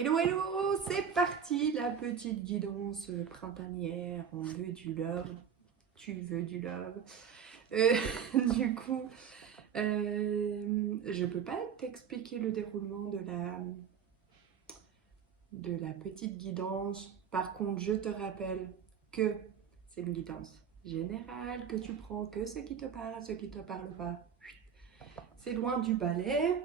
Hello, hello, c'est parti, la petite guidance printanière. On veut du love, tu veux du love. Euh, du coup, je peux pas t'expliquer le déroulement de la petite guidance. Par contre, je te rappelle que c'est une guidance générale, que tu prends que ce qui te parle, ce qui te parle pas. C'est loin du balai.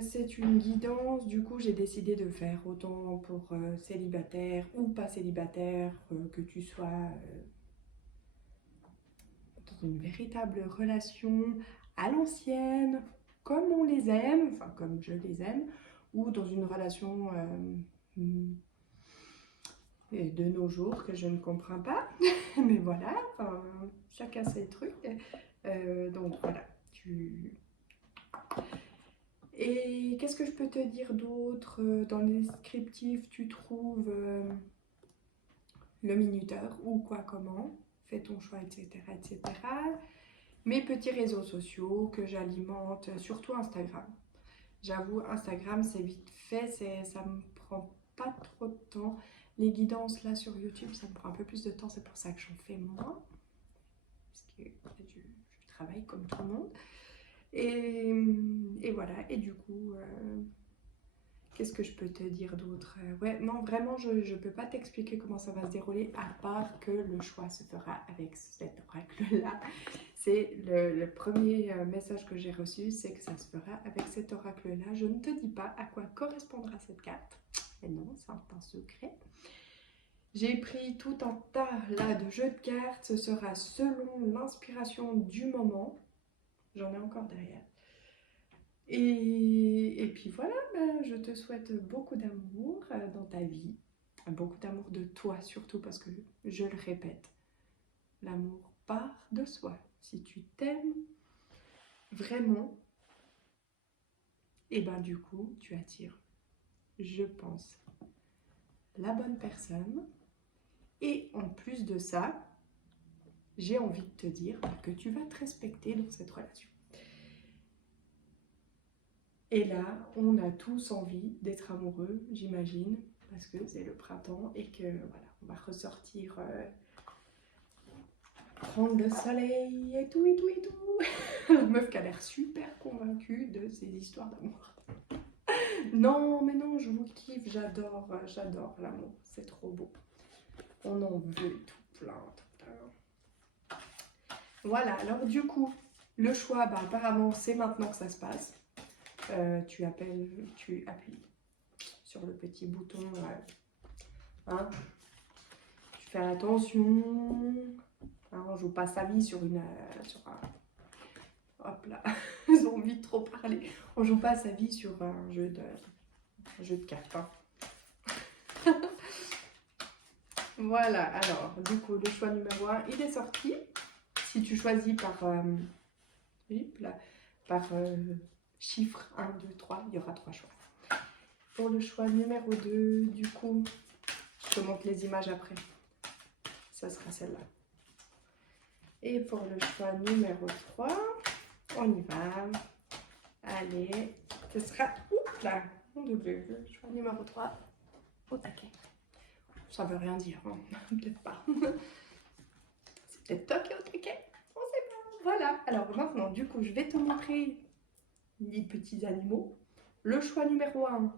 C'est une guidance, du coup j'ai décidé de faire autant pour célibataire ou pas célibataire, que tu sois dans une véritable relation à l'ancienne, comme on les aime, enfin comme je les aime, ou dans une relation de nos jours que je ne comprends pas, mais voilà, enfin, chacun ses trucs. Donc voilà, Et qu'est-ce que je peux te dire d'autre? Dans le descriptif, tu trouves le minuteur, où, quoi, comment, fais ton choix, etc., etc. Mes petits réseaux sociaux que j'alimente, surtout Instagram. J'avoue, Instagram, c'est vite fait, ça me prend pas trop de temps. Les guidances là sur YouTube, ça me prend un peu plus de temps, c'est pour ça que j'en fais moins. Parce que je travaille comme tout le monde. Et voilà, et du coup, qu'est-ce que je peux te dire d'autre? Ouais, non, vraiment, je ne peux pas t'expliquer comment ça va se dérouler, à part que le choix se fera avec cet oracle-là. C'est le premier message que j'ai reçu, c'est que ça se fera avec cet oracle-là. Je ne te dis pas à quoi correspondra cette carte. Mais non, c'est un secret. J'ai pris tout un tas là de jeux de cartes. Ce sera selon l'inspiration du moment. J'en ai encore derrière. Et puis voilà, ben, je te souhaite beaucoup d'amour dans ta vie, beaucoup d'amour de toi surtout parce que, je le répète, l'amour part de soi. Si tu t'aimes vraiment, et ben du coup, tu attires, je pense, la bonne personne. Et en plus de ça, j'ai envie de te dire que tu vas te respecter dans cette relation. Et là, on a tous envie d'être amoureux, j'imagine, parce que c'est le printemps et que voilà, on va ressortir prendre le soleil et tout et tout et tout. La meuf qui a l'air super convaincue de ces histoires d'amour. Non, mais non, je vous kiffe, j'adore l'amour, c'est trop beau. On en veut tout plein, tout plein. Voilà, alors du coup, le choix, bah, apparemment, c'est maintenant que ça se passe. Tu appuies sur le petit bouton. Hein, tu fais attention. Hein, on joue pas sa vie sur une. Hop là, ils ont envie de trop parler. On joue pas sa vie sur un jeu de cartes. Hein. Voilà, alors, du coup, le choix numéro 1, il est sorti. Si tu choisis par chiffre 1, 2, 3, il y aura 3 choix. Pour le choix numéro 2, du coup, je te montre les images après. Ça sera celle-là. Et pour le choix numéro 3, on y va. Allez, ce sera... Oups là, le choix numéro 3, au taquet. Ça veut rien dire, hein. Peut-être pas. C'est peut-être toi qui es au taquet. On sait pas. Voilà, alors maintenant, du coup, je vais te montrer les petits animaux. Le choix numéro 1,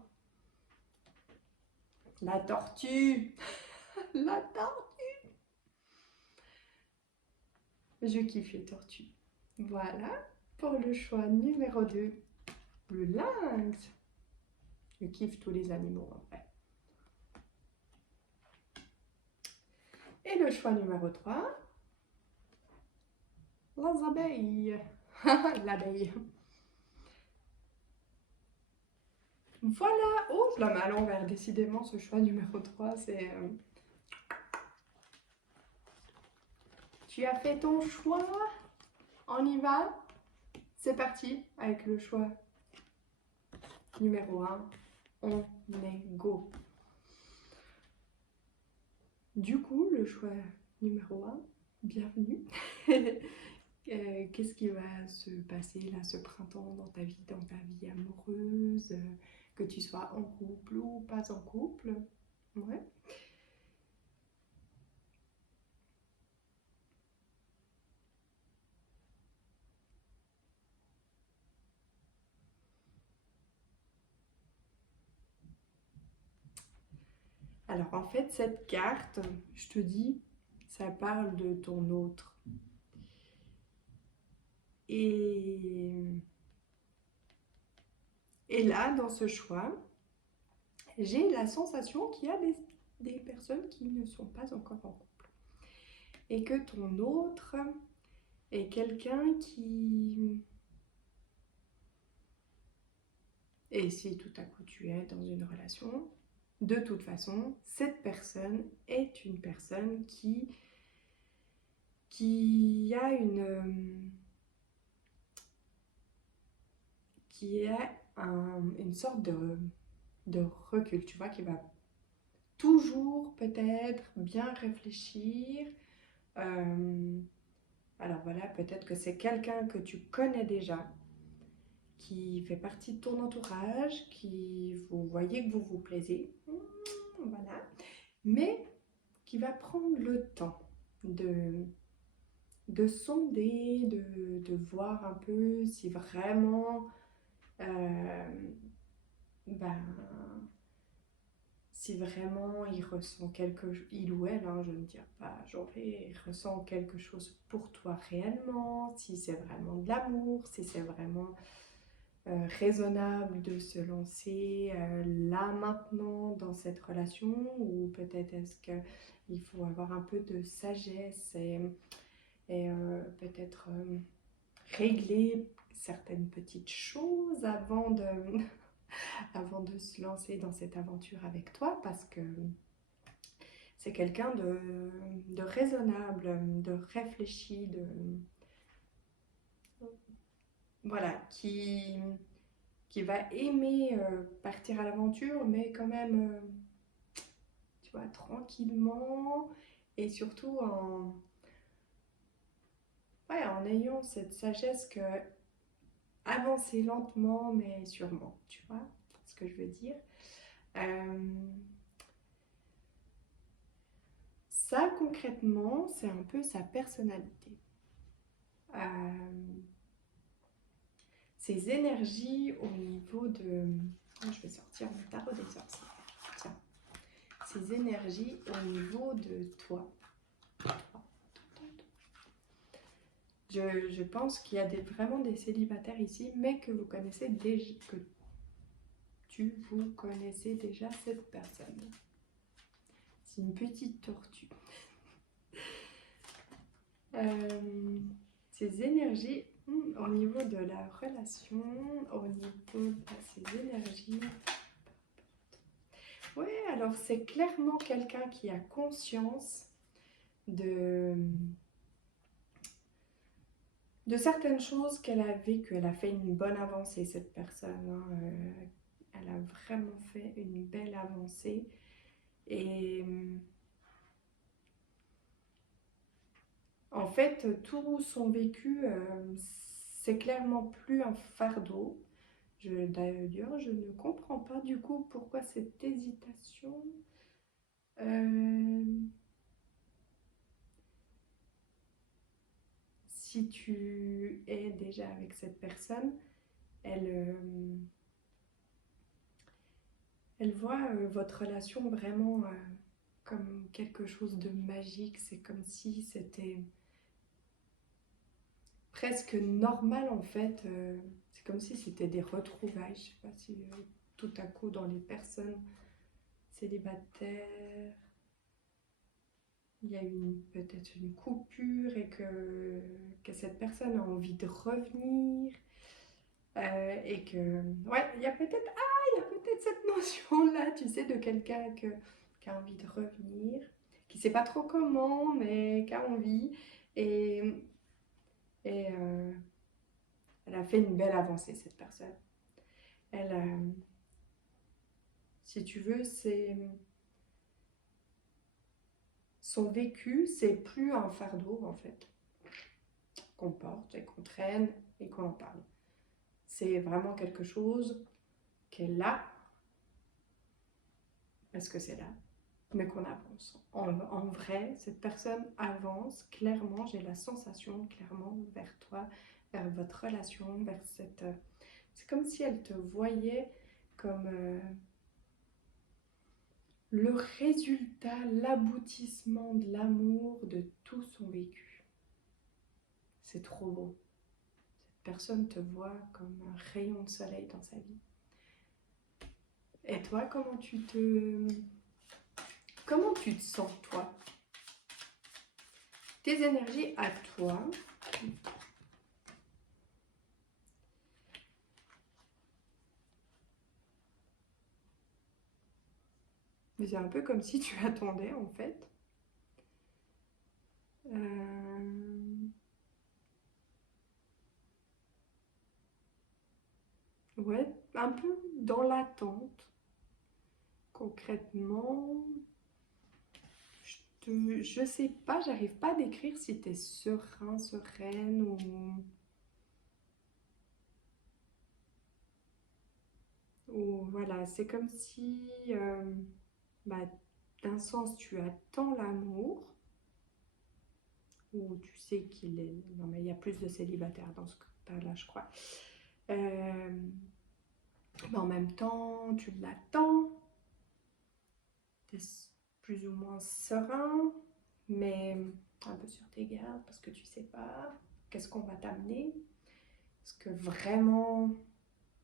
la tortue. La tortue. Je kiffe les tortues. Voilà. Pour le choix numéro 2, le lynx. Je kiffe tous les animaux en vrai. Et le choix numéro 3, les abeilles. L'abeille. Voilà. Oh, je la mets à l'envers. Décidément, ce choix numéro 3, c'est... Tu as fait ton choix. On y va. C'est parti avec le choix numéro 1. On est go. Du coup, le choix numéro 1, bienvenue. Qu'est-ce qui va se passer là ce printemps dans ta vie amoureuse? que tu sois en couple ou pas en couple. Ouais. Alors en fait, cette carte, je te dis, ça parle de ton autre. Et, et là, dans ce choix, j'ai la sensation qu'il y a des personnes qui ne sont pas encore en couple. Et que ton autre est quelqu'un qui... Et si tout à coup tu es dans une relation, de toute façon, cette personne est une personne qui a une sorte de recul, tu vois, qui va toujours peut-être bien réfléchir. Alors voilà, peut-être que c'est quelqu'un que tu connais déjà, qui fait partie de ton entourage, qui vous voyez que vous vous plaisez, voilà, mais qui va prendre le temps de sonder, de voir un peu si vraiment, ben, si vraiment il ressent quelque chose, il ou elle, hein, je ne dirais pas j'aurais, il ressent quelque chose pour toi réellement, si c'est vraiment de l'amour, si c'est vraiment raisonnable de se lancer là maintenant dans cette relation, ou peut-être est-ce qu'il faut avoir un peu de sagesse et peut-être régler certaines petites choses avant de se lancer dans cette aventure avec toi, parce que c'est quelqu'un de raisonnable, de réfléchi, voilà, qui va aimer partir à l'aventure, mais quand même, tu vois, tranquillement, et surtout ouais, en ayant cette sagesse que avancer lentement, mais sûrement, tu vois ce que je veux dire. Euh, Ça, concrètement, c'est un peu sa personnalité. Ses énergies au niveau de... Oh, je vais sortir mon tarot des sorciers. Tiens. Ses énergies au niveau de toi. Je pense qu'il y a vraiment des célibataires ici, mais que vous connaissez déjà, que vous connaissez déjà cette personne. C'est une petite tortue. Ces énergies au niveau de la relation, au niveau de ces énergies. Oui, alors c'est clairement quelqu'un qui a conscience de certaines choses qu'elle a vécues. Elle a fait une bonne avancée, cette personne. Hein. Elle a vraiment fait une belle avancée. Et en fait, tout son vécu, c'est clairement plus un fardeau. D'ailleurs, je ne comprends pas du coup pourquoi cette hésitation. Si tu es déjà avec cette personne, elle voit votre relation vraiment comme quelque chose de magique. C'est comme si c'était presque normal en fait. C'est comme si c'était des retrouvailles. Je sais pas si tout à coup dans les personnes célibataires, il y a peut-être une coupure et que cette personne a envie de revenir. Et que, ouais, il y a peut-être cette notion-là, tu sais, de quelqu'un qui a envie de revenir, qui sait pas trop comment, mais qui a envie. Et, et elle a fait une belle avancée, cette personne. Si tu veux, son vécu, c'est plus un fardeau, en fait, qu'on porte et qu'on traîne et qu'on en parle. C'est vraiment quelque chose qu'elle a est-ce que c'est là, mais qu'on avance. En vrai, cette personne avance clairement, j'ai la sensation clairement vers toi, vers votre relation, vers cette... c'est comme si elle te voyait comme le résultat, l'aboutissement de l'amour de tout son vécu. C'est trop beau. Cette personne te voit comme un rayon de soleil dans sa vie. Et toi, comment tu te sens, toi? Tes énergies à toi. Mais c'est un peu comme si tu attendais, en fait. Ouais, un peu dans l'attente. Concrètement, je sais pas, j'arrive pas à décrire si tu es serein, sereine ou voilà, c'est comme si bah, d'un sens tu attends l'amour ou tu sais qu'il est... Non mais il y a plus de célibataires dans ce cas-là, je crois. Mais en même temps, tu l'attends, tu es plus ou moins serein, mais un peu sur tes gardes parce que tu sais pas qu'est-ce qu'on va t'amener. Est-ce que vraiment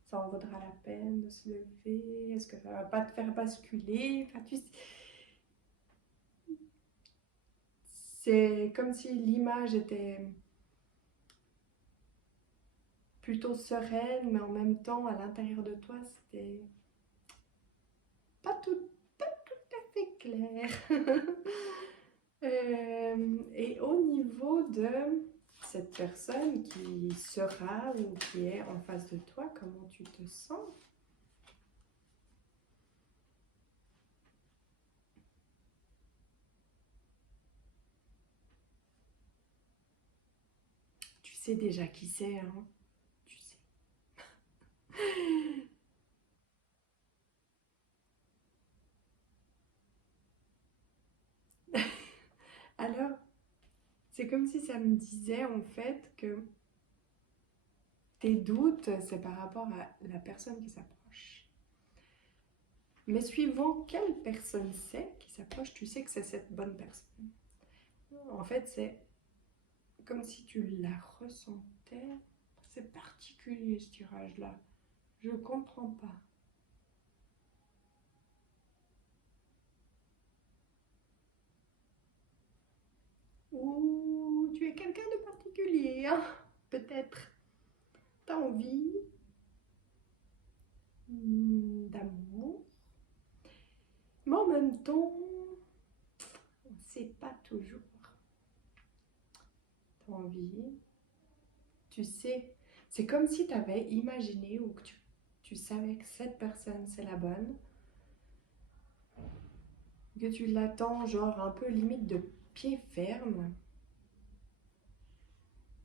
ça en vaudra la peine de se lever? Est-ce que ça va pas te faire basculer? Enfin, c'est comme si l'image était plutôt sereine, mais en même temps, à l'intérieur de toi, c'était pas tout à fait clair. Et au niveau de cette personne qui sera ou qui est en face de toi, comment tu te sens? Tu sais déjà qui c'est, hein? Tu sais. Alors, c'est comme si ça me disait en fait que tes doutes, c'est par rapport à la personne qui s'approche. Mais suivant quelle personne c'est qui s'approche, tu sais que c'est cette bonne personne. En fait, c'est comme si tu la ressentais. C'est particulier ce tirage-là. Je comprends pas. Ou tu es quelqu'un de particulier, hein? Peut-être. T'as envie d'amour. Mais en même temps, on ne sait pas toujours. T'as envie. Tu sais, c'est comme si tu avais imaginé ou que tu savais que cette personne, c'est la bonne. Que tu l'attends, genre un peu limite de pied ferme.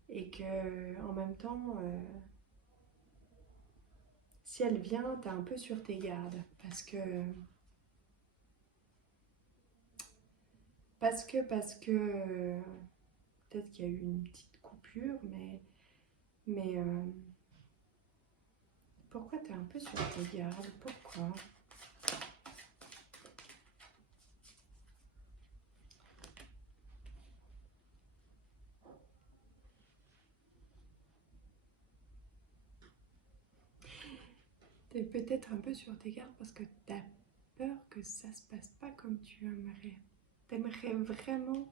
Et que en même temps, si elle vient, t'es un peu sur tes gardes. Parce que peut-être qu'il y a eu une petite coupure, mais pourquoi t'es un peu sur tes gardes? Pourquoi? T'es peut-être un peu sur tes gardes parce que t'as peur que ça se passe pas comme tu aimerais. T'aimerais vraiment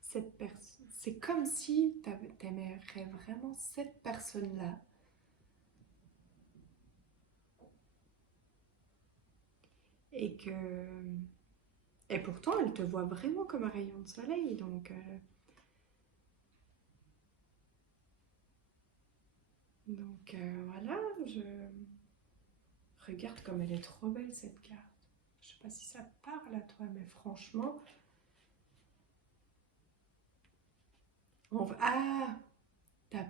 cette personne. C'est comme si t'aimerais vraiment cette personne-là. Et que... Et pourtant, elle te voit vraiment comme un rayon de soleil. Donc voilà, je regarde comme elle est trop belle cette carte. Je sais pas si ça te parle à toi, mais franchement... Ah, t'as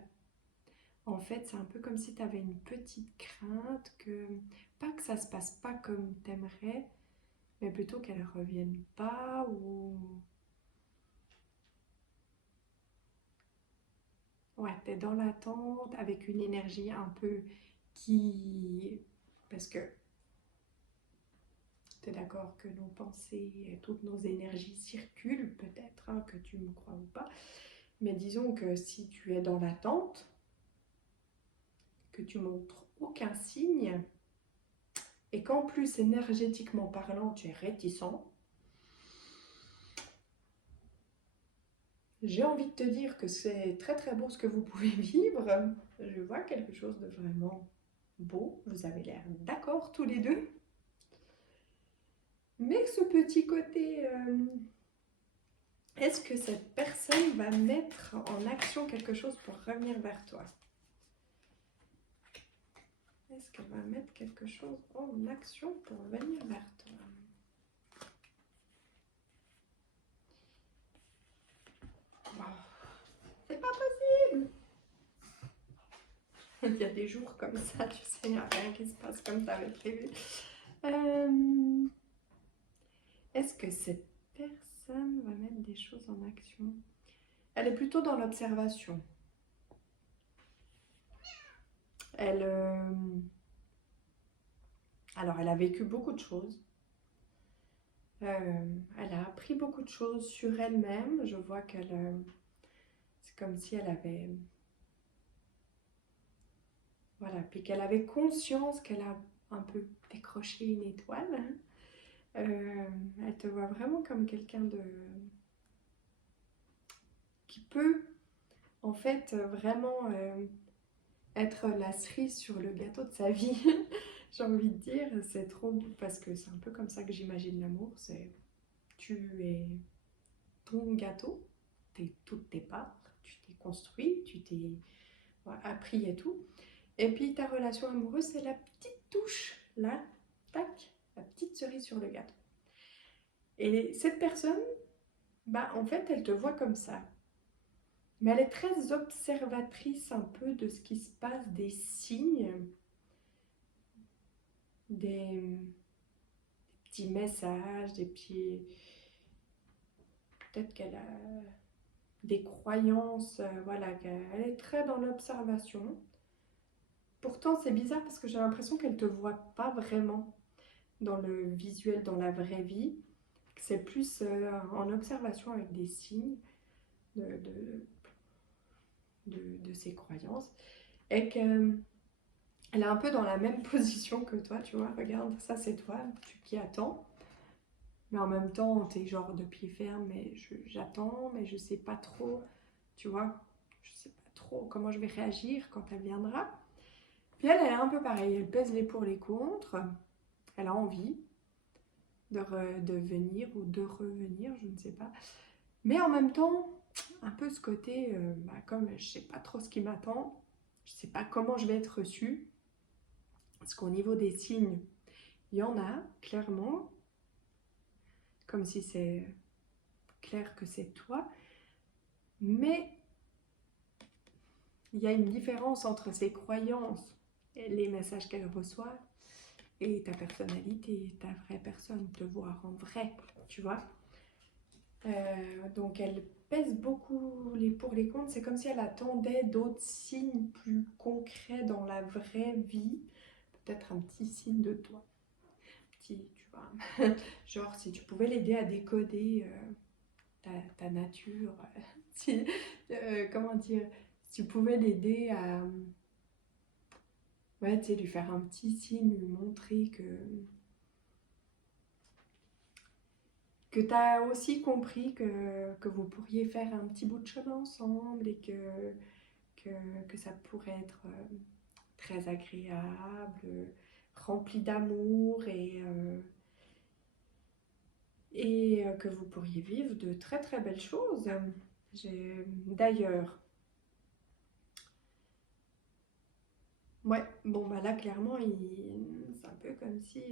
En fait, c'est un peu comme si tu avais une petite crainte que, pas que ça se passe pas comme t'aimerais, mais plutôt qu'elle ne revienne pas ou... Ouais, t'es dans l'attente avec une énergie un peu qui... Parce que t'es d'accord que nos pensées et toutes nos énergies circulent, peut-être, hein, que tu me crois ou pas. Mais disons que si tu es dans l'attente, que tu montres aucun signe, et qu'en plus, énergétiquement parlant, tu es réticent, j'ai envie de te dire que c'est très très beau ce que vous pouvez vivre. Je vois quelque chose de vraiment beau. Vous avez l'air d'accord tous les deux. Mais ce petit côté, est-ce que cette personne va mettre en action quelque chose pour revenir vers toi? Est-ce qu'elle va mettre quelque chose en action pour venir vers toi? Wow. C'est pas possible! Il y a des jours comme ça, tu sais, il n'y a rien qui se passe comme tu avais prévu. Est-ce que cette personne va mettre des choses en action? Elle est plutôt dans l'observation. Elle, alors, elle a vécu beaucoup de choses. Elle a appris beaucoup de choses sur elle-même. Je vois qu'elle... c'est comme si elle avait... Voilà, puis qu'elle avait conscience qu'elle a un peu décroché une étoile. Elle te voit vraiment comme quelqu'un de... qui peut, en fait, vraiment être la cerise sur le gâteau de sa vie. J'ai envie de dire, c'est trop beau parce que c'est un peu comme ça que j'imagine l'amour. C'est tu es ton gâteau, t'es toutes tes parts, tu t'es construit, tu t'es appris et tout. Et puis ta relation amoureuse, c'est la petite touche là, tac, la petite cerise sur le gâteau. Et cette personne, bah en fait, elle te voit comme ça. Mais elle est très observatrice un peu de ce qui se passe, des signes, des petits messages, des petits... Peut-être qu'elle a des croyances, voilà, elle est très dans l'observation. Pourtant, c'est bizarre parce que j'ai l'impression qu'elle ne te voit pas vraiment dans le visuel, dans la vraie vie. C'est plus en observation avec des signes de, de, de ses croyances. Et qu'elle est un peu dans la même position que toi, tu vois. Regarde, ça c'est toi, tu qui attends. Mais en même temps, t'es genre de pied ferme, mais j'attends, mais je sais pas trop, tu vois. Je sais pas trop comment je vais réagir quand elle viendra. Puis elle est un peu pareille, elle pèse les pour les contre, elle a envie de venir ou de revenir, je ne sais pas. Mais en même temps, un peu ce côté, comme je sais pas trop ce qui m'attend, je sais pas comment je vais être reçue, parce qu'au niveau des signes, il y en a clairement, comme si c'est clair que c'est toi, mais il y a une différence entre ses croyances et les messages qu'elle reçoit et ta personnalité, ta vraie personne, te voir en vrai, tu vois. Donc elle pèse beaucoup les pour les contre, c'est comme si elle attendait d'autres signes plus concrets dans la vraie vie, peut-être un petit signe de toi, petit, tu vois, genre si tu pouvais l'aider à décoder ta nature, si, comment dire, si tu pouvais l'aider à, ouais, tu sais, lui faire un petit signe, lui montrer que tu as aussi compris que vous pourriez faire un petit bout de chemin ensemble et que ça pourrait être très agréable, rempli d'amour et que vous pourriez vivre de très très belles choses. D'ailleurs, ouais, bon bah là clairement, c'est un peu comme si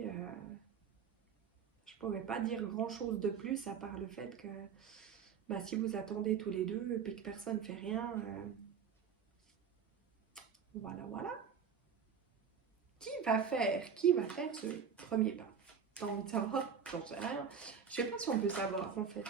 je pourrais pas dire grand chose de plus à part le fait que bah, si vous attendez tous les deux et puis que personne ne fait rien, Voilà, voilà. Qui va faire ce premier pas? T'as envie de savoir? J'en sais rien. Je sais pas si on peut savoir en fait.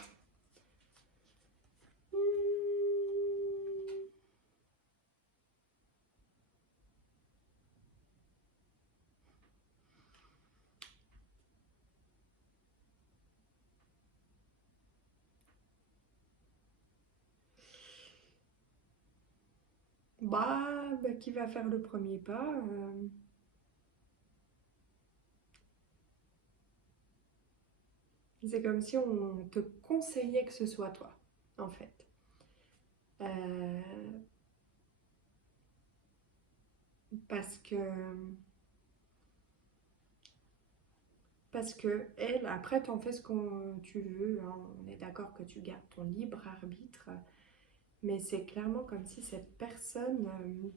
Bah, qui va faire le premier pas? C'est comme si on te conseillait que ce soit toi, en fait. Euh, parce que, elle, après, t'en fais ce que tu veux, hein. On est d'accord que tu gardes ton libre arbitre, mais c'est clairement comme si cette personne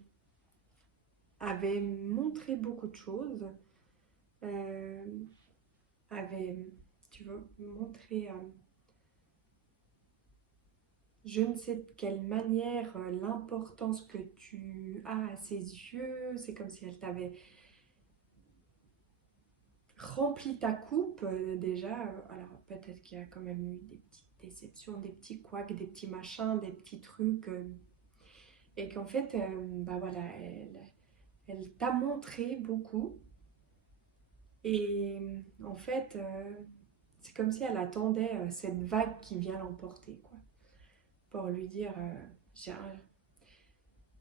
avait montré beaucoup de choses, euh, avait, tu vois, montré je ne sais de quelle manière l'importance que tu as à ses yeux. C'est comme si elle t'avait rempli ta coupe déjà. Alors peut-être qu'il y a quand même eu des petites déceptions, des petits couacs, des petits machins, des petits trucs. Et qu'en fait, bah voilà, elle t'a montré beaucoup. Et en fait, c'est comme si elle attendait cette vague qui vient l'emporter, quoi. Pour lui dire,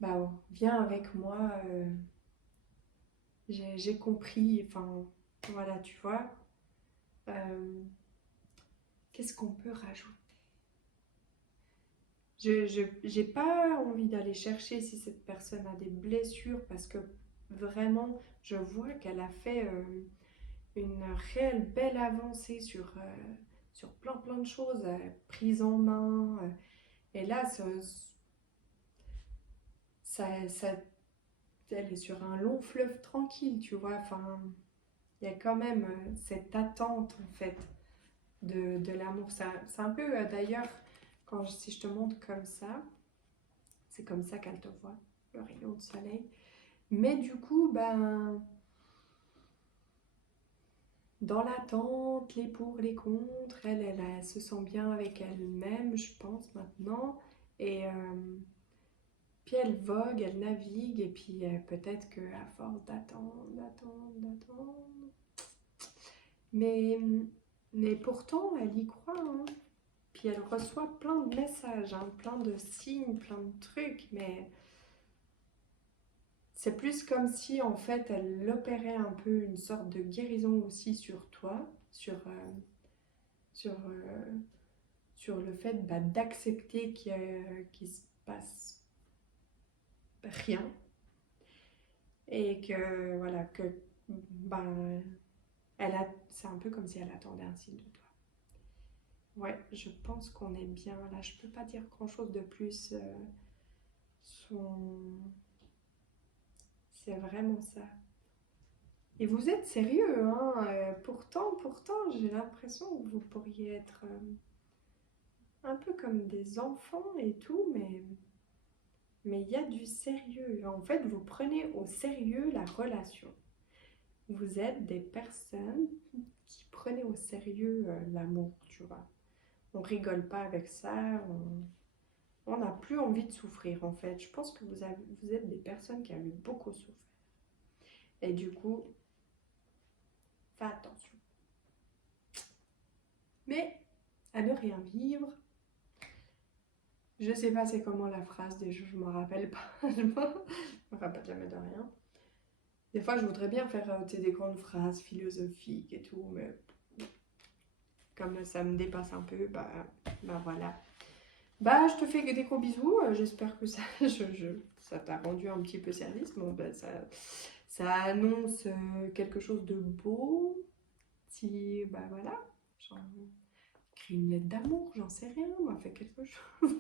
bah, viens avec moi, j'ai compris, enfin, voilà, tu vois. Euh, Qu'est-ce qu'on peut rajouter? J'ai pas envie d'aller chercher si cette personne a des blessures parce que vraiment, je vois qu'elle a fait une réelle belle avancée sur plein de choses, prise en main. Et là, ça, elle est sur un long fleuve tranquille, tu vois. Enfin, il y a quand même cette attente en fait de l'amour. C'est un peu d'ailleurs, si je te montre comme ça, c'est comme ça qu'elle te voit, le rayon de soleil. Mais du coup, ben, dans l'attente, les pour, les contre, elle se sent bien avec elle-même, je pense, maintenant. Et puis elle vogue, elle navigue, et puis peut-être qu'à force d'attendre, mais, mais pourtant, elle y croit, hein. Puis elle reçoit plein de messages, hein, plein de signes, plein de trucs, mais c'est plus comme si en fait elle opérait un peu une sorte de guérison aussi sur toi, sur, sur le fait bah, d'accepter qu'il se passe rien et que voilà que ben c'est un peu comme si elle attendait un signe de toi. Ouais, je pense qu'on est bien là. Je peux pas dire grand chose de plus. Son... C'est vraiment ça. Et vous êtes sérieux, hein? Pourtant, j'ai l'impression que vous pourriez être un peu comme des enfants et tout, mais il y a du sérieux. En fait, vous prenez au sérieux la relation. Vous êtes des personnes qui prennent au sérieux l'amour, tu vois. On rigole pas avec ça, on n'a plus envie de souffrir en fait. Je pense que vous êtes des personnes qui avaient beaucoup souffert. Et du coup, fais attention. Mais à ne rien vivre. Je sais pas c'est comment la phrase déjà, je me rappelle pas. Je me rappelle jamais de rien. Des fois, je voudrais bien faire des grandes phrases philosophiques et tout, mais comme ça me dépasse un peu, bah voilà. Bah, je te fais des gros bisous. J'espère que ça, ça t'a rendu un petit peu service. Bon, bah, ça annonce quelque chose de beau. Si, bah voilà. Genre, écris une lettre d'amour, j'en sais rien. Moi, fait quelque chose.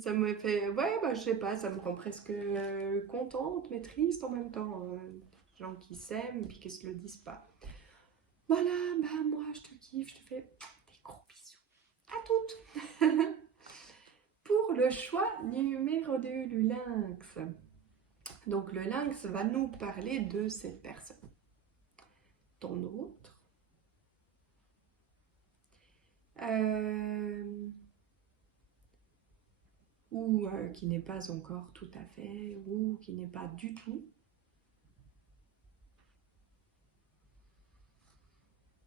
Ça me fait, ouais, bah, je sais pas, ça me rend presque contente, mais triste en même temps. Gens qui s'aiment, puis qui se le disent pas. Voilà, bah, moi, je te kiffe, je te fais des gros bisous. À toutes! Pour Pour le choix numéro 2, le lynx. Donc le lynx va nous parler de cette personne. Ton autre. Ou qui n'est pas encore tout à fait, ou qui n'est pas du tout.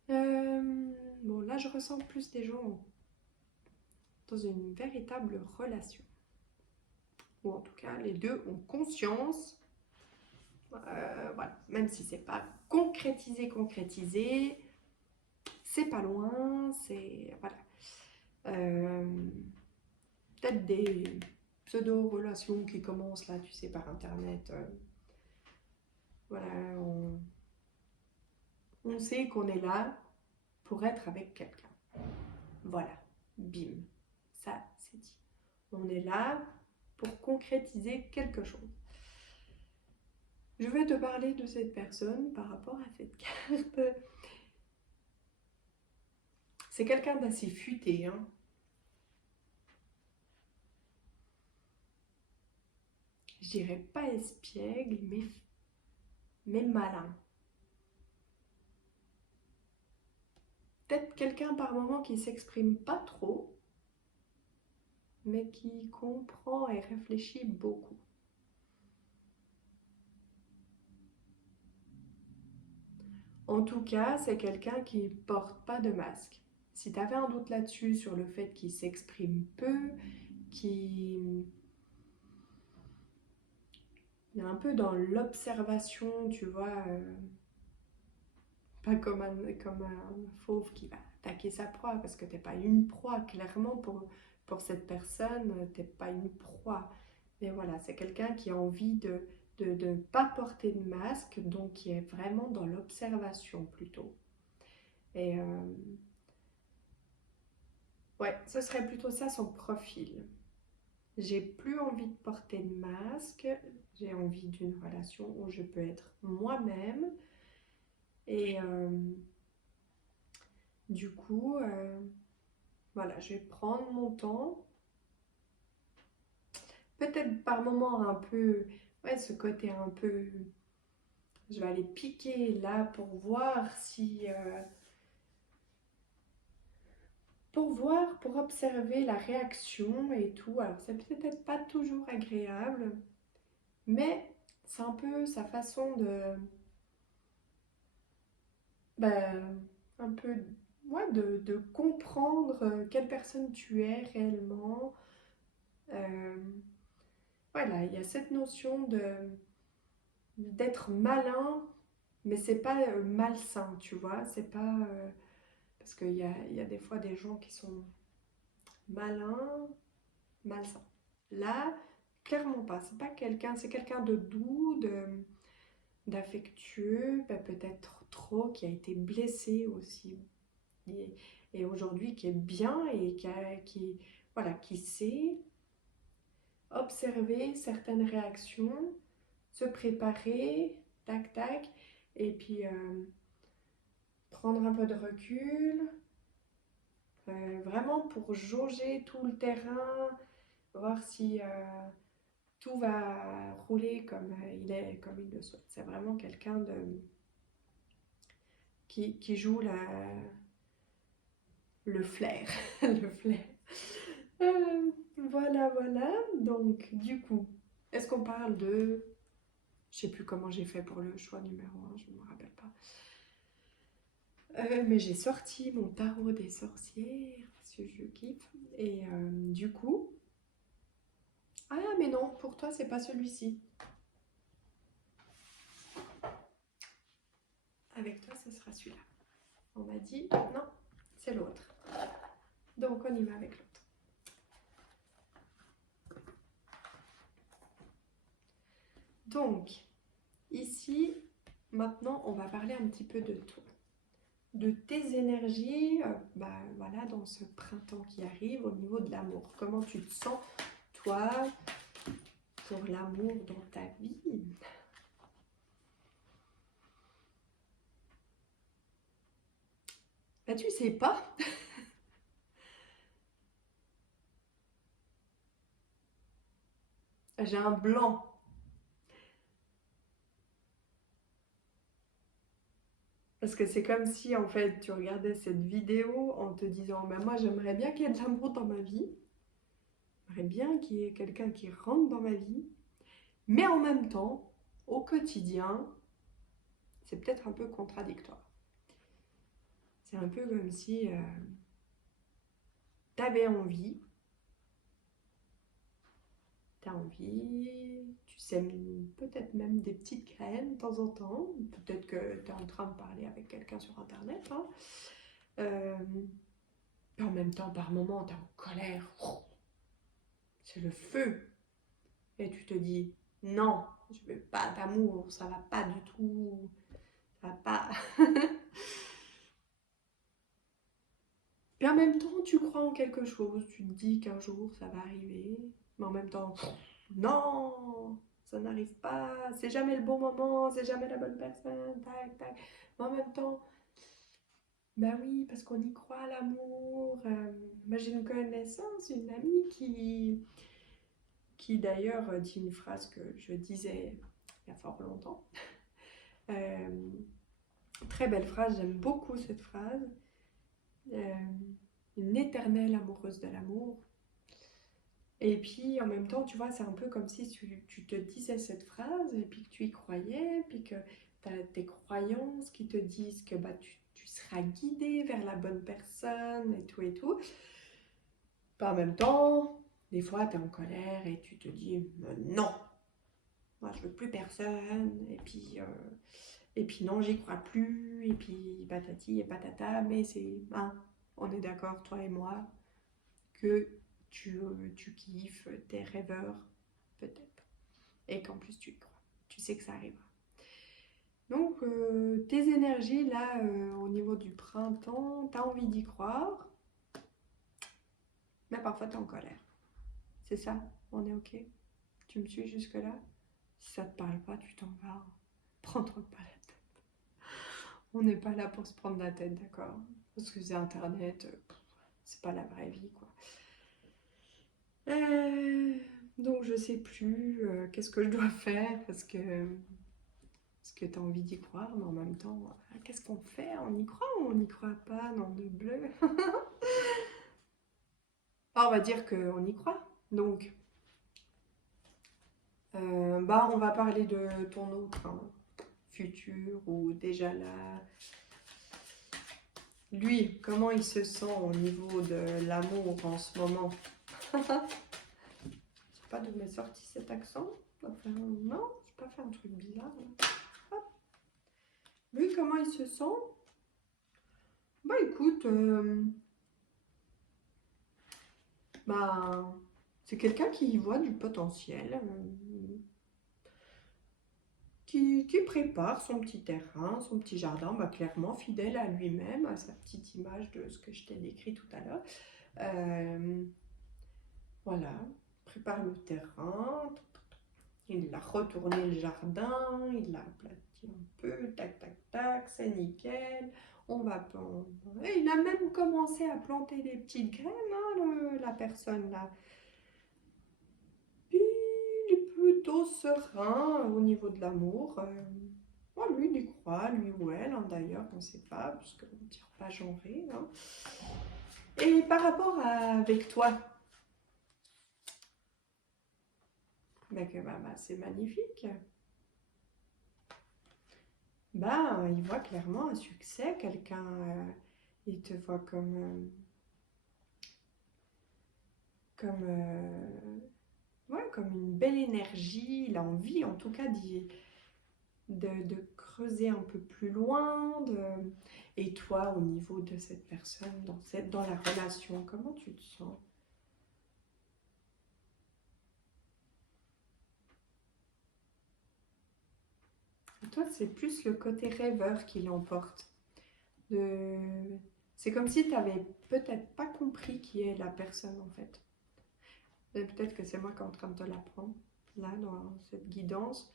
Bon, là, je ressens plus des gens dans une véritable relation. Ou en tout cas, les deux ont conscience. Voilà, même si c'est pas concrétisé, c'est pas loin, c'est... Voilà. Peut-être des pseudo-relations qui commencent là, tu sais, par Internet. Voilà, on sait qu'on est là pour être avec quelqu'un. Voilà, bim, ça c'est dit. On est là pour concrétiser quelque chose. Je vais te parler de cette personne par rapport à cette carte. C'est quelqu'un d'assez futé, hein. Je dirais pas espiègle, mais malin. Peut-être quelqu'un par moment qui s'exprime pas trop, mais qui comprend et réfléchit beaucoup. En tout cas, c'est quelqu'un qui porte pas de masque. Si tu avais un doute là-dessus, sur le fait qu'il s'exprime peu, qu'il est un peu dans l'observation, tu vois, pas comme un fauve qui va attaquer sa proie, parce que t'es pas une proie, clairement, pour cette personne, t'es pas une proie. Mais voilà, c'est quelqu'un qui a envie de ne pas porter de masque, donc qui est vraiment dans l'observation plutôt. Et ouais, ce serait plutôt ça son profil. J'ai plus envie de porter de masque, j'ai envie d'une relation où je peux être moi-même. Et du coup, voilà, je vais prendre mon temps. Peut-être par moments un peu, ouais, ce côté un peu, je vais aller piquer là pour observer la réaction et tout. Alors, c'est peut-être pas toujours agréable, mais c'est un peu sa façon un peu, ouais, de comprendre quelle personne tu es réellement. Euh, voilà, il y a cette notion d'être malin, mais c'est pas malsain, tu vois. C'est pas. Parce qu'il y a des fois des gens qui sont malins, malsains. Là, clairement pas. C'est pas quelqu'un, c'est quelqu'un de doux, d'affectueux, peut-être trop, qui a été blessé aussi. Et aujourd'hui qui est bien et voilà, qui sait observer certaines réactions, se préparer, tac tac, et puis prendre un peu de recul, vraiment pour jauger tout le terrain, voir si tout va rouler comme il le souhaite. C'est vraiment quelqu'un qui joue le flair, le flair. Voilà. Donc, du coup, est-ce qu'on parle de... Je sais plus comment j'ai fait pour le choix numéro 1, je ne me rappelle pas. Mais j'ai sorti mon tarot des sorcières, parce que je kiffe. Et du coup... Ah, mais non, pour toi, c'est pas celui-ci. Avec toi, ce sera celui-là. On m'a dit, non, c'est l'autre. Donc, on y va avec l'autre. Donc, ici, maintenant, on va parler un petit peu de toi, de tes énergies, voilà, dans ce printemps qui arrive au niveau de l'amour. Comment tu te sens, toi, pour l'amour dans ta vie? Bah, tu sais pas. J'ai un blanc. Parce que c'est comme si en fait tu regardais cette vidéo en te disant ben moi j'aimerais bien qu'il y ait de l'amour dans ma vie, j'aimerais bien qu'il y ait quelqu'un qui rentre dans ma vie, mais en même temps, au quotidien, c'est peut-être un peu contradictoire. C'est un peu comme si tu avais envie, tu sèmes peut-être même des petites graines de temps en temps, peut-être que tu es en train de parler avec quelqu'un sur internet, hein. Et en même temps, par moments, tu es en colère, c'est le feu, et tu te dis non, je veux pas d'amour, ça va pas du tout, ça va pas. Et en même temps, tu crois en quelque chose, tu te dis qu'un jour ça va arriver, mais en même temps, non, ça n'arrive pas, c'est jamais le bon moment, c'est jamais la bonne personne, tac, tac. Mais en même temps, bah oui, parce qu'on y croit à l'amour. Moi, j'ai une connaissance, une amie qui d'ailleurs dit une phrase que je disais il y a fort longtemps. Euh, Très belle phrase, j'aime beaucoup cette phrase. Euh, une éternelle amoureuse de l'amour. Et puis en même temps, tu vois, c'est un peu comme si tu te disais cette phrase et puis que tu y croyais, puis que tu as tes croyances qui te disent que bah, tu seras guidé vers la bonne personne et tout et tout. Puis en même temps, des fois, tu es en colère et tu te dis non, moi je veux plus personne. Et puis non, j'y crois plus. Et puis patati et patata. Mais c'est, hein, on est d'accord, toi et moi, que tu kiffes tes rêveurs, peut-être. Et qu'en plus tu y crois. Tu sais que ça arrivera. Donc, tes énergies, là, au niveau du printemps, tu as envie d'y croire, mais parfois tu es en colère. C'est ça? On est OK? Tu me suis jusque-là? Si ça te parle pas, tu t'en vas. Prends-toi pas la tête. On n'est pas là pour se prendre la tête, d'accord? Parce que c'est Internet, c'est pas la vraie vie, quoi. Euh, donc je sais plus qu'est-ce que je dois faire parce que tu as envie d'y croire, mais en même temps, qu'est-ce qu'on fait? On y croit ou on n'y croit pas? Nom de bleu. Ah, on va dire qu'on y croit. Donc, bah, on va parler de ton autre futur ou déjà là. Lui, comment il se sent au niveau de l'amour en ce moment? Je sais pas d'où m'est sorti cet accent. Enfin, non, je pas fait un truc bizarre. Hop. Lui, comment il se sent? Bah écoute, bah, c'est quelqu'un qui y voit du potentiel, qui prépare son petit terrain, son petit jardin, bah, clairement fidèle à lui-même, à sa petite image de ce que je t'ai décrit tout à l'heure. Voilà, prépare le terrain, il a retourné le jardin, il l'a aplati un peu, tac, tac, tac, c'est nickel. On va planter. Et il a même commencé à planter des petites graines, hein, la personne là. Il est plutôt serein au niveau de l'amour. Bon, lui, il y croit, lui ou elle, hein, d'ailleurs, on ne sait pas, puisqu'on ne tire pas genré. Hein. Et par rapport avec toi, c'est magnifique. Il voit clairement un succès, quelqu'un, il te voit comme une belle énergie, il a envie en tout cas de creuser un peu plus loin. Et toi, au niveau de cette personne, dans la relation, comment tu te sens? Et toi, c'est plus le côté rêveur qui l'emporte. De... C'est comme si tu n'avais peut-être pas compris qui est la personne en fait. Et peut-être que c'est moi qui est en train de te l'apprendre, là, dans cette guidance.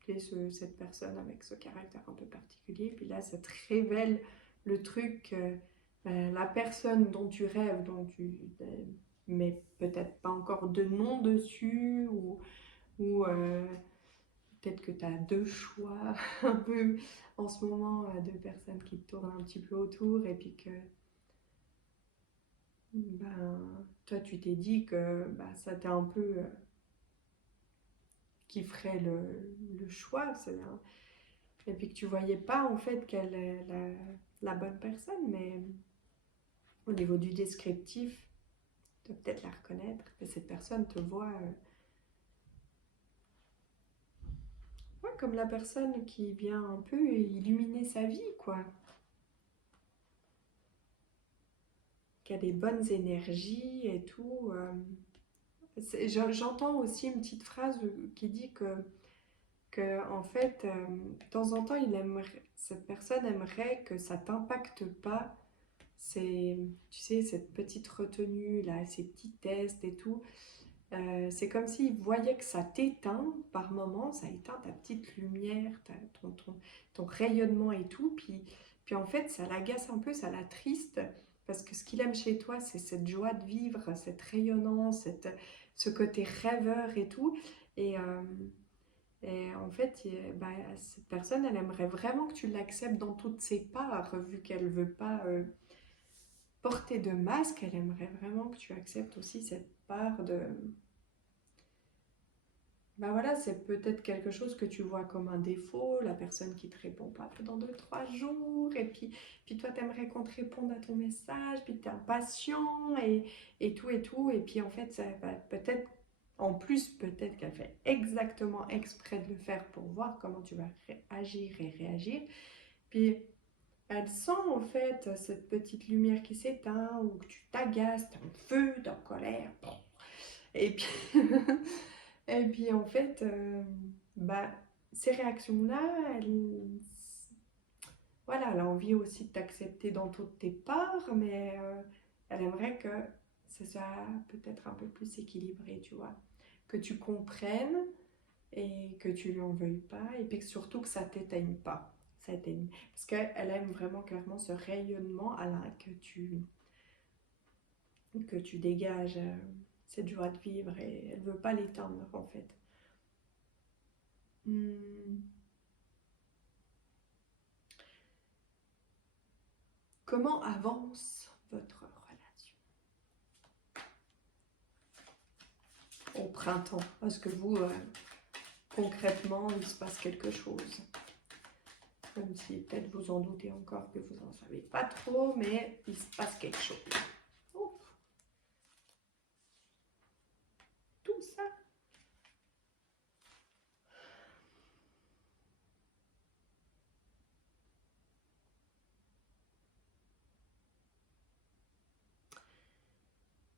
Tu es cette personne avec ce caractère un peu particulier. Puis là, ça te révèle le truc, la personne dont tu rêves, mais peut-être pas encore de nom dessus, ou peut-être que tu as deux choix un peu en ce moment, deux personnes qui te tournent un petit peu autour, et puis que ben, toi tu t'es dit que ben, ça t'a un peu qui ferait le choix, et puis que tu voyais pas en fait qu'elle est la bonne personne, mais au niveau du descriptif, tu vas peut-être la reconnaître, que cette personne te voit ouais, comme la personne qui vient un peu illuminer sa vie, quoi. Qui a des bonnes énergies et tout. J'entends aussi une petite phrase qui dit que en fait, de temps en temps, cette personne aimerait que ça t'impacte pas. Tu sais, cette petite retenue là, ces petits tests et tout. C'est comme s'il voyait que ça t'éteint par moment, ça éteint ta petite lumière, ton rayonnement et tout. Puis en fait, ça l'agace un peu, ça l'attriste, parce que ce qu'il aime chez toi, c'est cette joie de vivre, cette rayonnance, ce côté rêveur et tout. Et, euh, et en fait, bah, cette personne, elle aimerait vraiment que tu l'acceptes dans toutes ses parts, vu qu'elle veut pas porter de masque, elle aimerait vraiment que tu acceptes aussi cette part de ben voilà, c'est peut-être quelque chose que tu vois comme un défaut, la personne qui te répond pas dans 2, 3 jours, puis toi t'aimerais qu'on te réponde à ton message, puis t'es impatient et tout et tout, et puis en fait, ça va peut-être, en plus peut-être qu'elle fait exactement exprès de le faire pour voir comment tu vas agir et réagir, puis elle sent en fait cette petite lumière qui s'éteint, ou que tu t'agaces, t'es en feu, t'es en colère, et puis Et puis en fait, bah, ces réactions-là, voilà, elle a envie aussi de t'accepter dans toutes tes parts, mais elle aimerait que ce soit peut-être un peu plus équilibré, tu vois. Que tu comprennes et que tu lui en veuilles pas, et puis surtout que ça t'éteigne pas. Parce qu'elle aime vraiment clairement ce rayonnement Alain, que tu dégages, cette joie de vivre, et elle veut pas l'éteindre en fait. Hmm. Comment avance votre relation au printemps? Est-ce que vous, concrètement, il se passe quelque chose? Même si peut-être vous en doutez encore, que vous n'en savez pas trop, mais il se passe quelque chose. Oh, tout ça.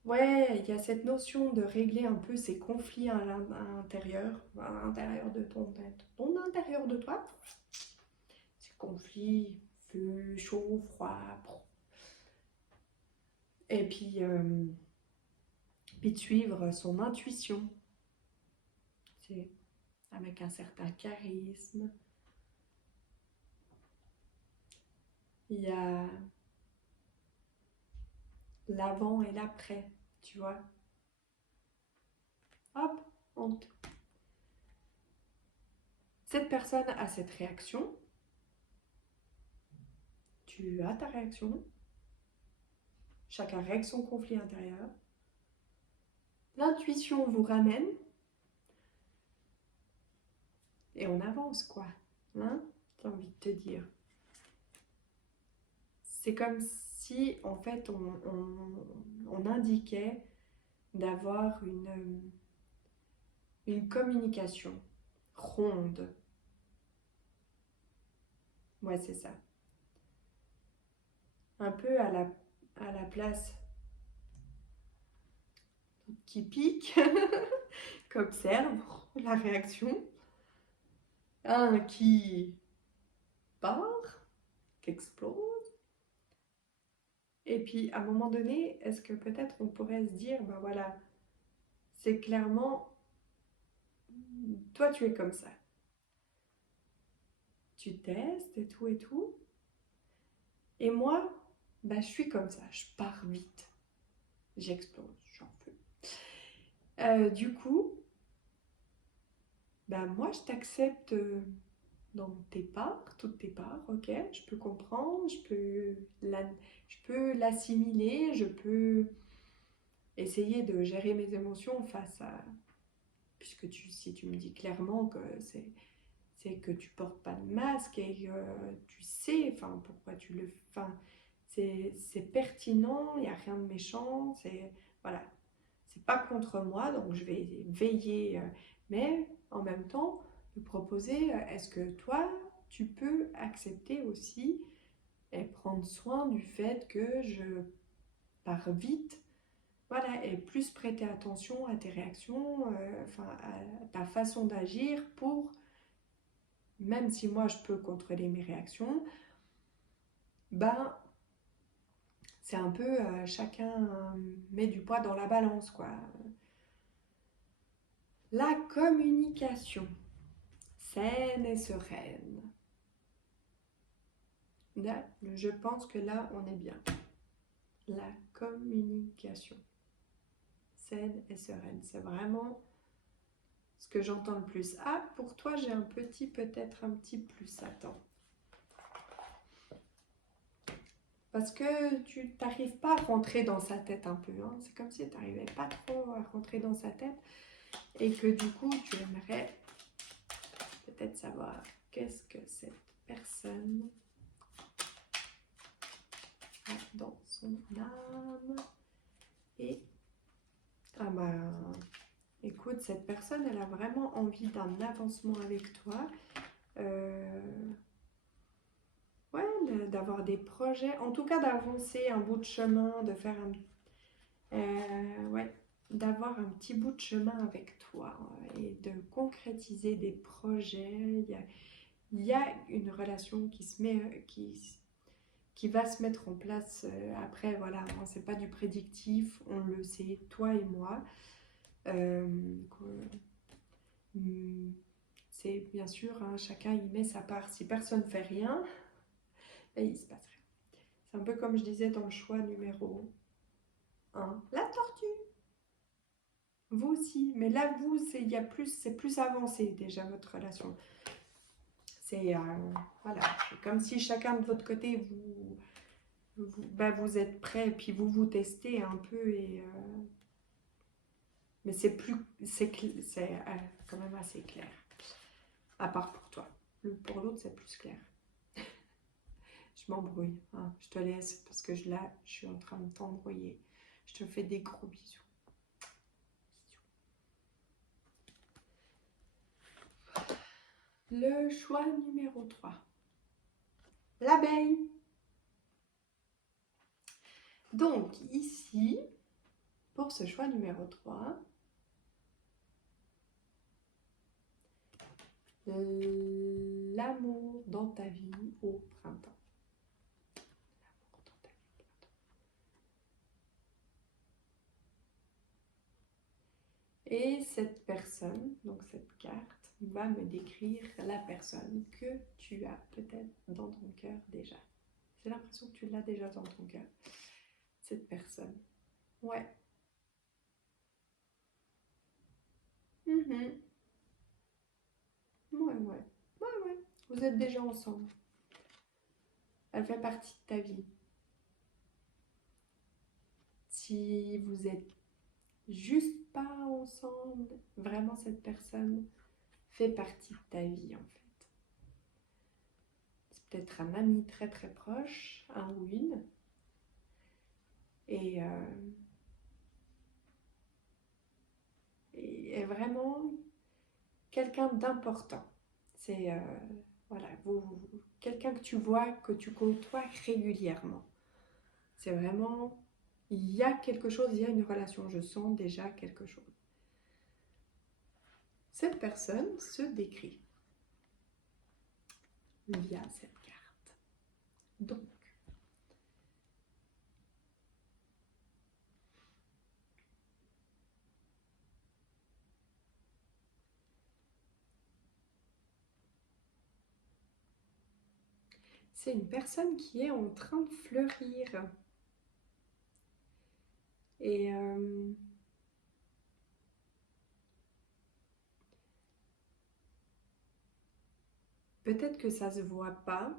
Ouais, il y a cette notion de régler un peu ces conflits à l'intérieur, ton intérieur de toi. Ces conflits, feu, chaud, froid. Et puis de suivre son intuition, c'est avec un certain charisme. Il y a l'avant et l'après, tu vois. Hop, cette personne a cette réaction, tu as ta réaction, chacun règle son conflit intérieur. L'intuition vous ramène et on avance, quoi. Hein? J'ai envie de te dire. C'est comme si, en fait, on indiquait d'avoir une communication ronde. Ouais, c'est ça. Un peu à la place qui pique, qui observe la réaction, un qui part, qui explose. Et puis, à un moment donné, est-ce que peut-être on pourrait se dire, ben voilà, c'est clairement, toi tu es comme ça. Tu testes et tout et tout. Et moi, bah, je suis comme ça, je pars vite. J'explose, j'en feu. Du coup, ben moi je t'accepte dans tes parts, toutes tes parts, ok, je peux comprendre, je peux l'assimiler, je peux essayer de gérer mes émotions face à, puisque si tu me dis clairement que c'est que tu portes pas de masque et que tu sais, enfin pourquoi tu le, enfin c'est pertinent, il n'y a rien de méchant, c'est voilà, c'est pas contre moi, donc je vais veiller, mais en même temps, me proposer, est-ce que toi, tu peux accepter aussi et prendre soin du fait que je pars vite, voilà, et plus prêter attention à tes réactions, enfin à ta façon d'agir pour, même si moi je peux contrôler mes réactions, ben c'est un peu chacun met du poids dans la balance, quoi. La communication saine et sereine. Là, je pense que là, on est bien. La communication saine et sereine, c'est vraiment ce que j'entends le plus. Ah, pour toi, j'ai peut-être un petit plus. Attends. Parce que tu n'arrives pas à rentrer dans sa tête un peu. Hein. C'est comme si tu n'arrivais pas trop à rentrer dans sa tête. Et que du coup, tu aimerais peut-être savoir qu'est-ce que cette personne a dans son âme. Et, ah bah, écoute, cette personne, elle a vraiment envie d'un avancement avec toi. Ouais, d'avoir des projets, en tout cas d'avancer un bout de chemin, de faire ouais, d'avoir un petit bout de chemin avec toi et de concrétiser des projets. Il y a une relation qui se met, qui va se mettre en place après. Voilà, hein, c'est pas du prédictif, on le sait, toi et moi. Euh, c'est bien sûr, hein, chacun y met sa part. Si personne ne fait rien, ben, il se passe rien. C'est un peu comme je disais dans le choix numéro 1. La tortue. Vous aussi, mais là, vous, c'est plus avancé déjà votre relation. C'est voilà, c'est comme si chacun de votre côté, vous êtes prêt, et puis vous testez un peu, mais c'est quand même assez clair, à part pour toi. Pour l'autre, c'est plus clair. Je m'embrouille, hein. Je te laisse parce que là, je suis en train de t'embrouiller. Je te fais des gros bisous. Le choix numéro 3. L'abeille. Donc ici, pour ce choix numéro 3, l'amour dans ta vie au printemps. Et cette personne, donc cette carte, va me décrire la personne que tu as peut-être dans ton cœur déjà. J'ai l'impression que tu l'as déjà dans ton cœur, cette personne. Ouais. Mhm. Ouais, ouais. Ouais, ouais. Vous êtes déjà ensemble. Elle fait partie de ta vie. Si vous êtes juste pas ensemble, vraiment cette personne fait partie de ta vie en fait. C'est peut-être un ami très très proche, un ou une, et, est vraiment quelqu'un d'important. C'est voilà, quelqu'un que tu vois, que tu côtoies régulièrement. C'est vraiment, il y a quelque chose, il y a une relation, je sens déjà quelque chose. Cette personne se décrit via cette carte. Donc, c'est une personne qui est en train de fleurir. Et peut-être que ça se voit pas,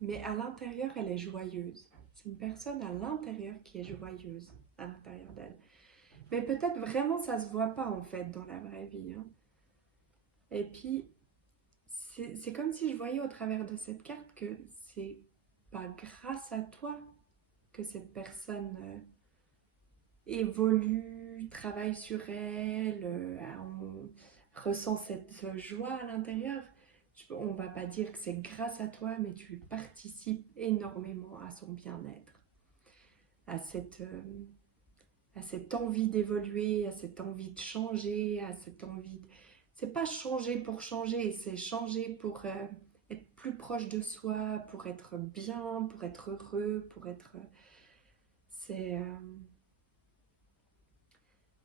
mais à l'intérieur, elle est joyeuse. C'est une personne à l'intérieur qui est joyeuse, à l'intérieur d'elle. Mais peut-être vraiment ça se voit pas en fait dans la vraie vie, hein. Et puis, c'est comme si je voyais au travers de cette carte que c'est pas grâce à toi que cette personne évolue, travaille sur elle, on ressent cette joie à l'intérieur. On va pas dire que c'est grâce à toi, mais tu participes énormément à son bien-être, à cette envie d'évoluer, à cette envie de changer, à cette envie de... C'est pas changer pour changer, c'est changer pour être plus proche de soi, pour être bien, pour être heureux, pour être... C'est...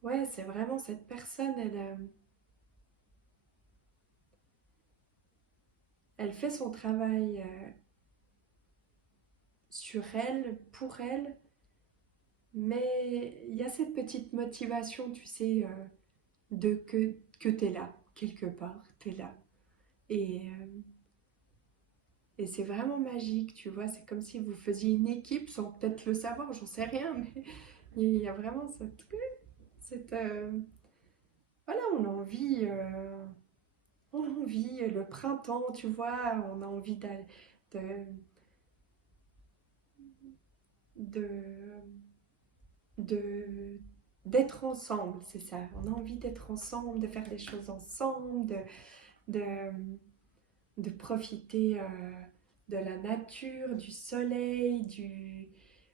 Ouais, c'est vraiment cette personne, elle fait son travail sur elle, pour elle, mais il y a cette petite motivation, tu sais, de que tu es là, quelque part, tu es là. Et c'est vraiment magique, tu vois, c'est comme si vous faisiez une équipe sans peut-être le savoir, j'en sais rien, mais il y a vraiment cette voilà, on a envie le printemps, tu vois, on a envie de, de, de- d'être ensemble, c'est ça. On a envie d'être ensemble, de faire des choses ensemble, de, de profiter de la nature, du soleil, du...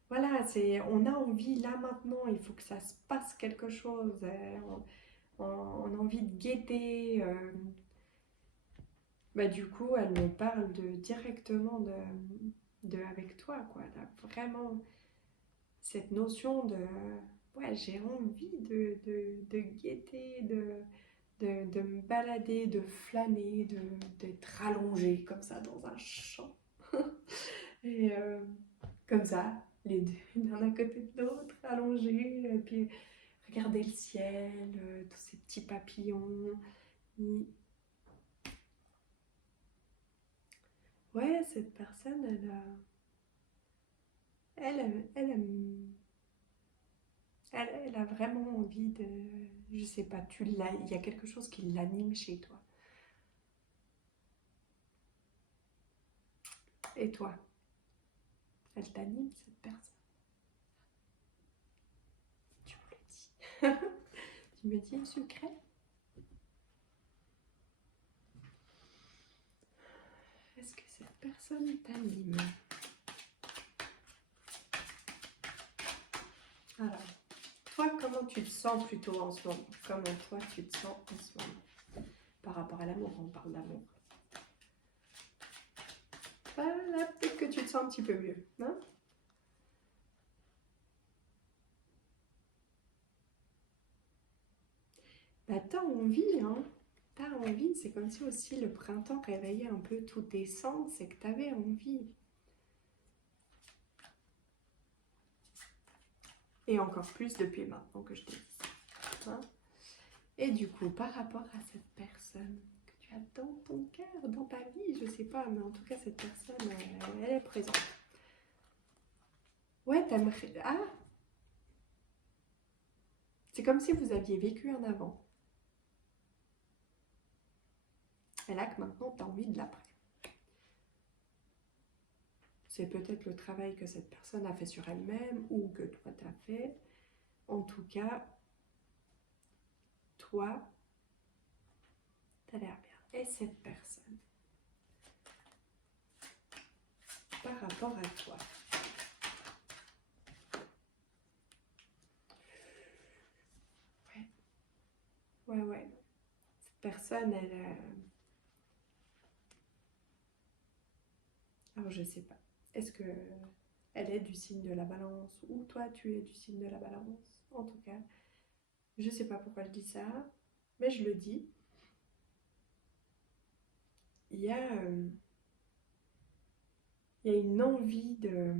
Voilà, on a envie là maintenant, il faut que ça se passe quelque chose. On a envie de guetter. Bah, du coup, elle me parle directement avec toi, quoi. Elle a vraiment cette notion de... Ouais, j'ai envie de guetter, de me balader, de flâner, d'être allongée comme ça dans un champ. Et comme ça, les deux, l'un à côté de l'autre, allongés, et puis regarder le ciel, tous ces petits papillons. Ouais, cette personne, elle, elle a vraiment envie de... Je sais pas, il y a quelque chose qui l'anime chez toi. Et toi, elle t'anime, cette personne? Tu me le dis. Tu me dis le secret? Est-ce que cette personne t'anime? Alors, toi, comment tu te sens plutôt en ce moment? Comment toi, tu te sens en ce moment? Par rapport à l'amour, on parle d'amour. Là, peut-être que tu te sens un petit peu mieux, hein? Bah, t'as envie, hein? T'as envie, c'est comme si aussi le printemps réveillait un peu tous tes sens, c'est que t'avais envie. Et encore plus depuis maintenant que je t'ai dit ça, hein? Et du coup, par rapport à cette personne que tu as dans ton cœur, dans ta vie, je sais pas, mais en tout cas, cette personne, elle est présente. Ouais, t'aimerais... Ah, c'est comme si vous aviez vécu un avant. Et là que maintenant, tu as envie de l'après. C'est peut-être le travail que cette personne a fait sur elle-même ou que toi, tu as fait. En tout cas, toi, tu as l'air bien. Et cette personne, par rapport à toi. Ouais, ouais. Cette personne, elle... Alors, je sais pas. Est-ce que elle est du signe de la balance ou toi, tu es du signe de la balance? En tout cas, je sais pas pourquoi je dis ça, mais je le dis. Il y a, il y a une envie de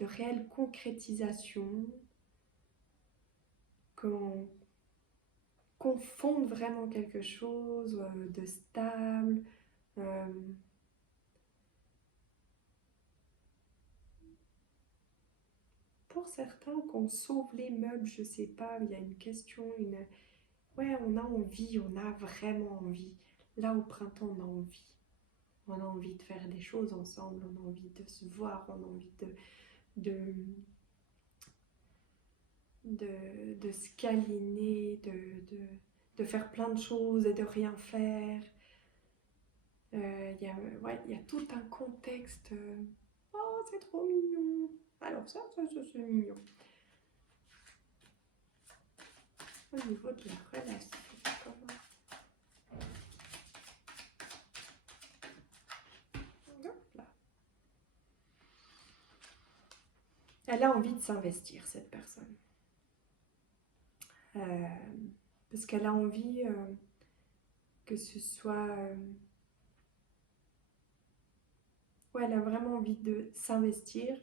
réelle concrétisation qu'on fonde vraiment quelque chose de stable. Pour certains, qu'on sauve les meubles, je sais pas, il y a une question, ouais, on a envie, on a vraiment envie. Là, au printemps, on a envie. On a envie de faire des choses ensemble, on a envie de se voir, on a envie de, de se câliner, de faire plein de choses et de rien faire. Ouais, y a tout un contexte. Oh, c'est trop mignon. Alors ça c'est mignon. Au niveau de la relation, comment? Hop là. Elle a envie de s'investir, cette personne. Parce qu'elle a envie que ce soit... ouais, elle a vraiment envie de s'investir,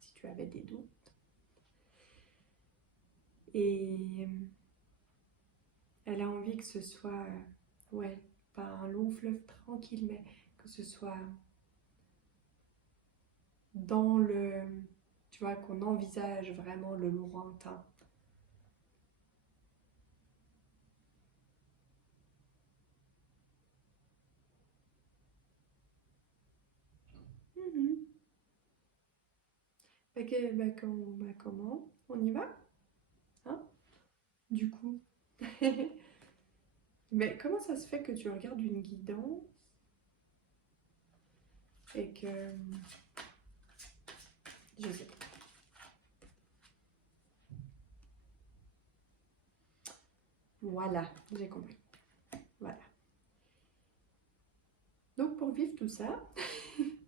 si tu avais des doutes. Et elle a envie que ce soit, ouais, pas un long fleuve tranquille, mais que ce soit dans le... Tu vois, qu'on envisage vraiment le lointain. Ok, comment? On y va? Hein? Du coup. Mais comment ça se fait que tu regardes une guidance et que... Je sais pas. Voilà, j'ai compris. Voilà. Donc pour vivre tout ça, il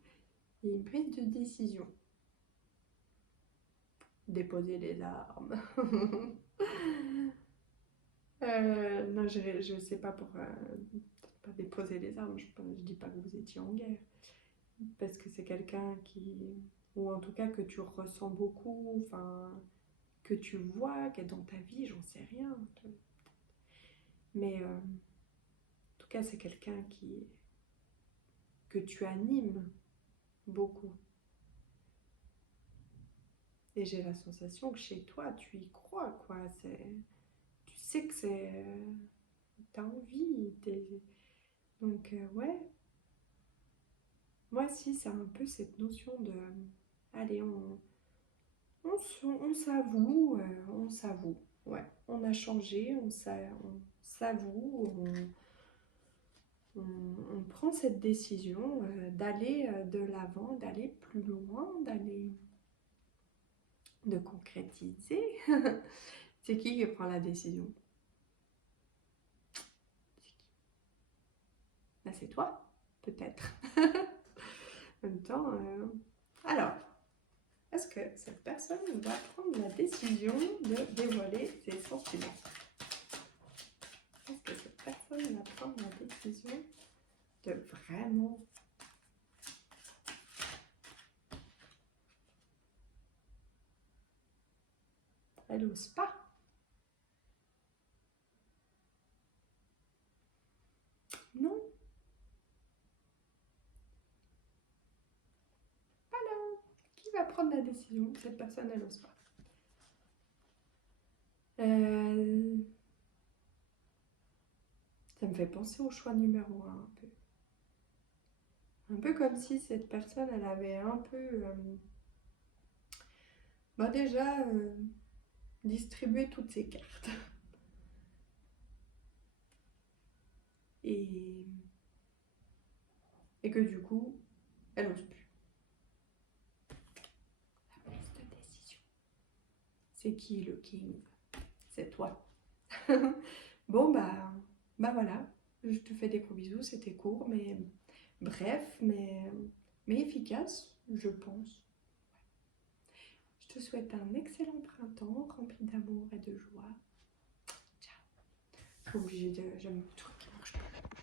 y a une prise de décision. Déposer les armes. Non, je sais pas pour... peut-être pas déposer les armes, je dis pas que vous étiez en guerre. Parce que c'est quelqu'un qui... Ou en tout cas que tu ressens beaucoup, enfin... Que tu vois, qui est dans ta vie, j'en sais rien. Mais en tout cas, c'est quelqu'un que tu animes beaucoup. Et j'ai la sensation que chez toi, tu y crois, quoi. Tu sais que c'est... T'as envie. Donc, ouais. Moi, si, c'est un peu cette notion de... Allez, on s'avoue, on s'avoue. Ouais, on a changé, on s'avoue, on prend cette décision d'aller de l'avant, d'aller plus loin, de concrétiser. C'est qui prend la décision? Ben, c'est toi, peut-être. En même temps, alors, est-ce que cette personne va prendre la décision de dévoiler ses sentiments? Est-ce que cette personne va prendre la décision de vraiment... Elle n'ose pas. Non. Alors, qui va prendre la décision? Cette personne, elle n'ose pas. Ça me fait penser au choix numéro 1 un peu. Un peu comme si cette personne, elle avait un peu... déjà, distribué toutes ses cartes. Et que du coup, elle n'ose plus. La prise de décision. C'est qui le king? C'est toi. Bon, voilà. Je te fais des gros bisous. C'était court, mais bref, mais efficace, je pense. Je te souhaite un excellent printemps rempli d'amour et de joie. Ciao. Je suis obligée de... J'aime